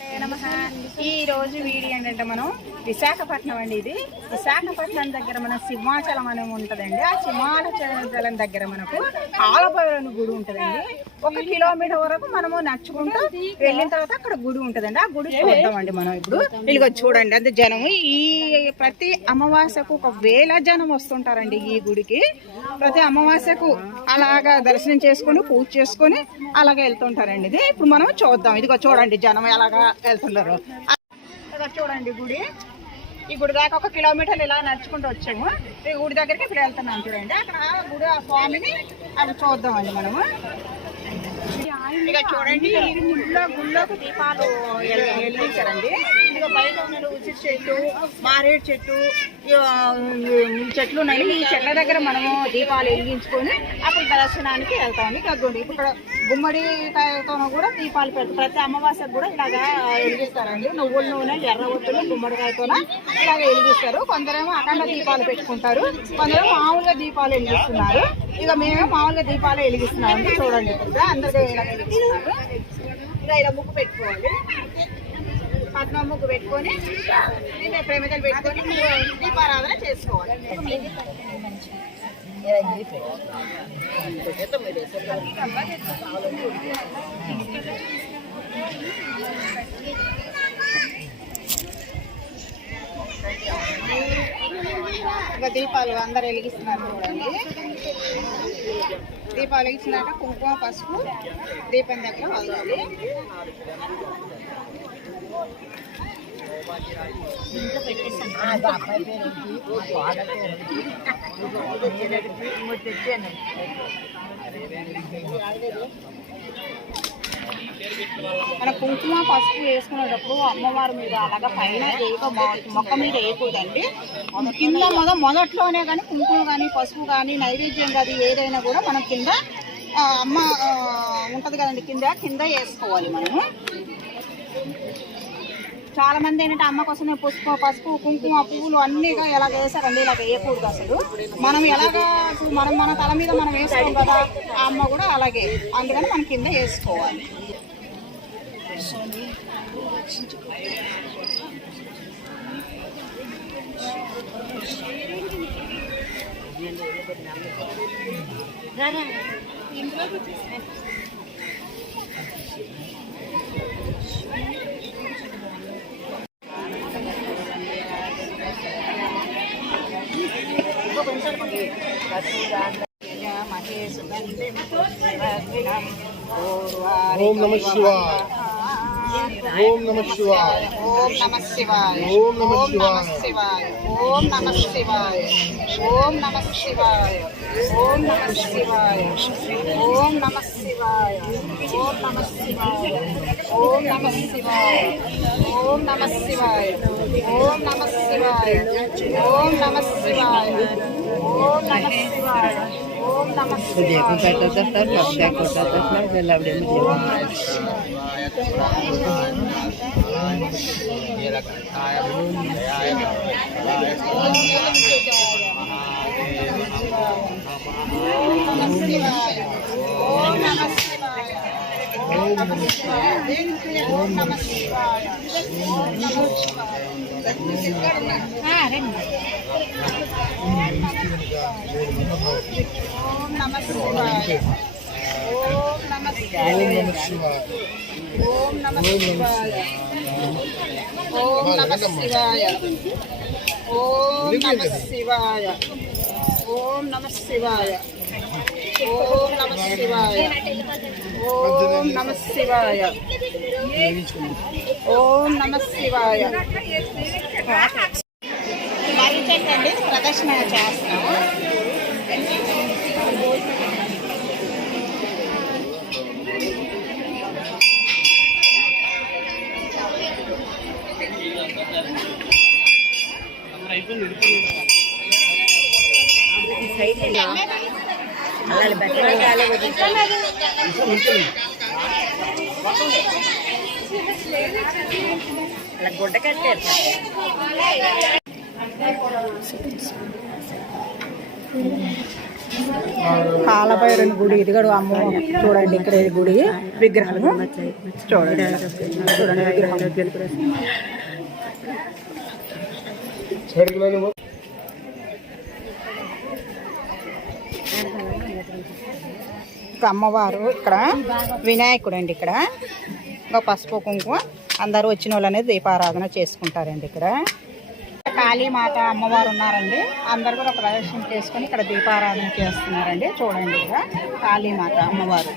ఈ రోజు వీడియో ఏంటంటే మనం విశాఖపట్నం అండి ఇది. విశాఖపట్నం దగ్గర మన సింహాచలం అనేది ఉంటదండి. ఆ సింహాచలం దగ్గర మనకు ఆలభైరవుని గుడి ఉంటదండి. ఒక కిలోమీటర్ వరకు మనము నడుచుకుంటూ వెళ్ళిన తర్వాత అక్కడ గుడి ఉంటదండి. ఆ గుడి చూద్దామండి మనం ఇప్పుడు. ఇదిగో చూడండి అంతే జనం ఈ ప్రతి అమావాస్యకు ఒక వేల జనం వస్తుంటారండి ఈ గుడికి. ప్రతి అమావాస్యకు అలాగా దర్శనం చేసుకొని పూజ చేసుకొని అలాగే వెళ్తుంటారండి ఇది. ఇప్పుడు మనం చూద్దాం. ఇదిగో చూడండి జనం ఎలాగా వెళ్తున్నారు చూడండి గుడి. ఈ గుడి దాకా ఒక కిలోమీటర్లు ఇలా నడుచుకుంటూ వచ్చాము. ఈ గుడి దగ్గరికి ఇప్పుడు వెళ్తున్నాం చూడండి. అక్కడ గుడి ఆ స్వామిని అవి చూద్దామండి మనము. ఇక్కడ చూడండి ఇది గుళ్ళో గుళ్ళోకి దీపాలు వెల్- వెలిగించారండి ఇక బయట ఉన్న ఉసిరి చెట్టు మారేడు చెట్టు చెట్లు ఉన్నాయి. ఈ చెట్ల దగ్గర మనము దీపాలు వెలిగించుకొని అప్పుడు దర్శనానికి వెళ్తాం. కగ్గండి గుడి ఇక్కడ గుమ్మడికాయతో కూడా దీపాలు పెడతారు. ప్రతి అమావాస్యకు కూడా ఇలాగా వెలిగిస్తారండి. నువ్వుల నూనె ఎర్ర ఒత్తులు గుమ్మడికాయతోన ఇలాగ వెలిగిస్తారు. కొందరేమో అఖండ దీపాలు పెట్టుకుంటారు. కొందరు మామూలుగా దీపాలు వెలిగిస్తున్నారు. ఇక మేము మామూలుగా దీపాలు వెలిగిస్తున్నాం అండి చూడండి అందరికీ ఇలా వెలిగిస్తున్నారు. ఇలా ఇలా ముక్కు పెట్టుకోవాలి. పద్మ ముగ్గు పెట్టుకొని ప్రేమితలు పెట్టుకొని దీపారాధన చేసుకోవాలి. ఇంకా దీపాలు అందరు వెలిగిస్తున్నారు చూడండి. దీపావళి ఇచ్చినాక కుంకుమ పసుపు దీపం దగ్గర వదలాలి. తెచ్చాను మన కుంకుమ పసుపు వేసుకునేటప్పుడు అమ్మవారి మీద అలాగా పైన వేయక మొక్క మీద వేయకూడదండి. కింద మొద మొదట్లోనే కానీ కుంకుమ కానీ పసుపు కానీ నైవేద్యం కానీ ఏదైనా కూడా మనం కింద అమ్మ ఉంటుంది కదండి కింద కింద వేసుకోవాలి మనము. చాలా మంది ఏంటంటే అమ్మ కోసమే పసుపు పసుపు కుంకుమ పువ్వులు అన్నీగా ఎలాగ వేసారండి ఇలాగ వేయకూడదు అసలు. మనం ఎలాగా ఇప్పుడు మనం మన తల మీద మనం వేసుకోం కదా ఆ అమ్మ కూడా అలాగే. అందుకని మనం కింద వేసుకోవాలి. ఓం ఓం నమ శివాయ. ఓం నమ శివాయ ఓం నమ ఓం నమ శివాయ. శివాయ ఓం నమ శివాయ ఓం నమ శివాయ ఓం నమ శివాయ ఓం నమ శివాయ ఓం నమ శివాయ ఓం నమ శివాయ ఓం నమ శివాయ ఓం నమ శివాయ ఓం నమ శివాయ ఓం నమ శివాయ ఓం నమ శివాయ ఓం నమ శివాయ ఓం నమ శివాయ ఓం నమ శివాయ ఓం হ্যাঁ রেন্ডা ओम नमः शिवाय ओम नमः शिवाय ओम नमः शिवाय। ओम नमः शिवाय। ओम नमः शिवाय। ओम नमः शिवाय। ओम नमः शिवाय। ओम नमः शिवाय। ओम नमः शिवाय। మరీ ప్రదర్శన చేస్తాము అలా గుడ్డ కట్టారు కాలభైరని గుడి ఇది కూడా అమ్మ చూడండి ఇక్కడ ఈ గుడి? విగ్రహం చూడండి. చూడండి విగ్రహం. సైడ్కి అమ్మవారు ఇక్కడ వినాయకుడు అండి ఇక్కడ. ఇంకా పసుపు కుంకుమ. అందరూ వచ్చిన వాళ్ళు అనేది దీపారాధన చేసుకుంటారండి ఇక్కడ కాళీమాత అమ్మవారు ఉన్నారండి. అందరు కూడా ప్రదర్శన చేసుకొని ఇక్కడ దీపారాధన చేస్తున్నారండి. చూడండి ఇక్కడ కాళీమాత అమ్మవారు.